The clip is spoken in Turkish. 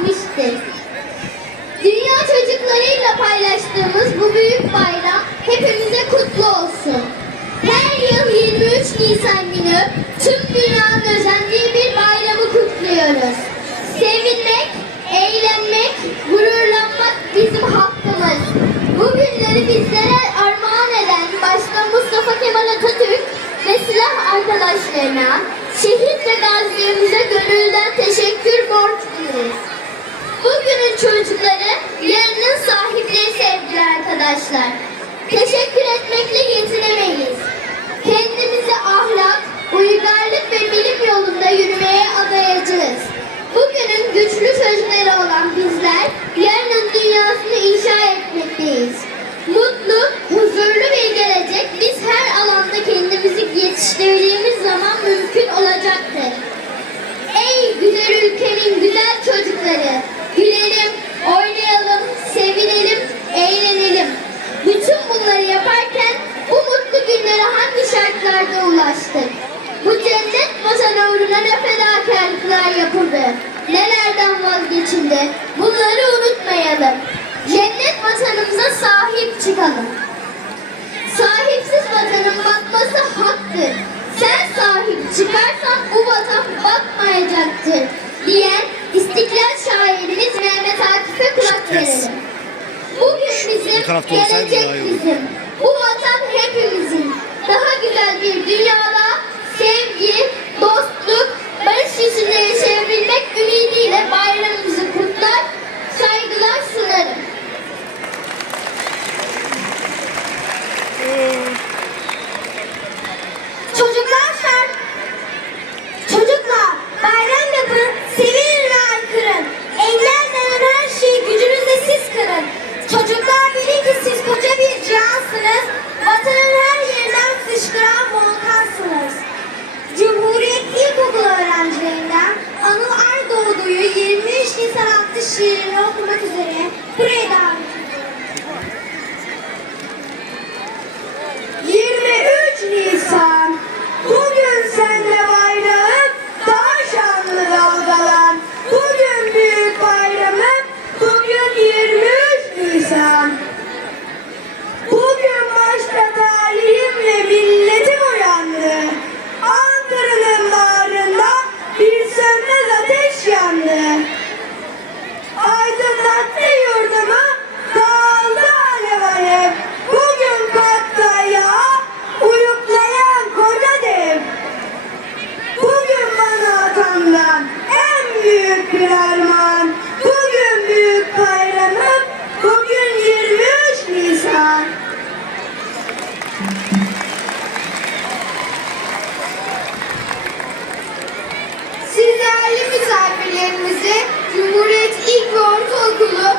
etmiştir. Dünya çocuklarıyla paylaştığımız bu büyük bayram hepimize kutlu olsun. Her yıl 23 Nisan günü tüm dünyanın özendiği bir bayramı kutluyoruz. Sevinmek, eğlenmek, gururlanmak bizim hakkımız. Bu günleri bizlere armağan eden başta Mustafa Kemal Atatürk ve silah arkadaşlarına, şehit ve gazilerimize gönülden teşekkür borçluyuz. Bugünün çocukları yarının sahipleri sevgili arkadaşlar. Teşekkür etmekle yetinemeyiz. Kendimizi ahlak, uygarlık ve bilim yolunda yürümeye adayacağız. Bugünün güçlü çocukları olan bizler yarının ne fedakarlıklar yapıldı, nelerden vazgeçildi, bunları unutmayalım. Cennet vatanımıza sahip çıkalım. Sahipsiz vatanın batması haktır. Sen sahip çıkarsan bu vatan batmayacaktır. Diyen İstiklal şairimiz Mehmet Akif'e kulak verelim. Bugün bizim, gelecek bizim. Bu Erdoğdu'yu 23 Nisan adlı şiirini okumak üzere buraya davet değerli misafirlerimizi Cumhuriyet İlk ve Ortaokulu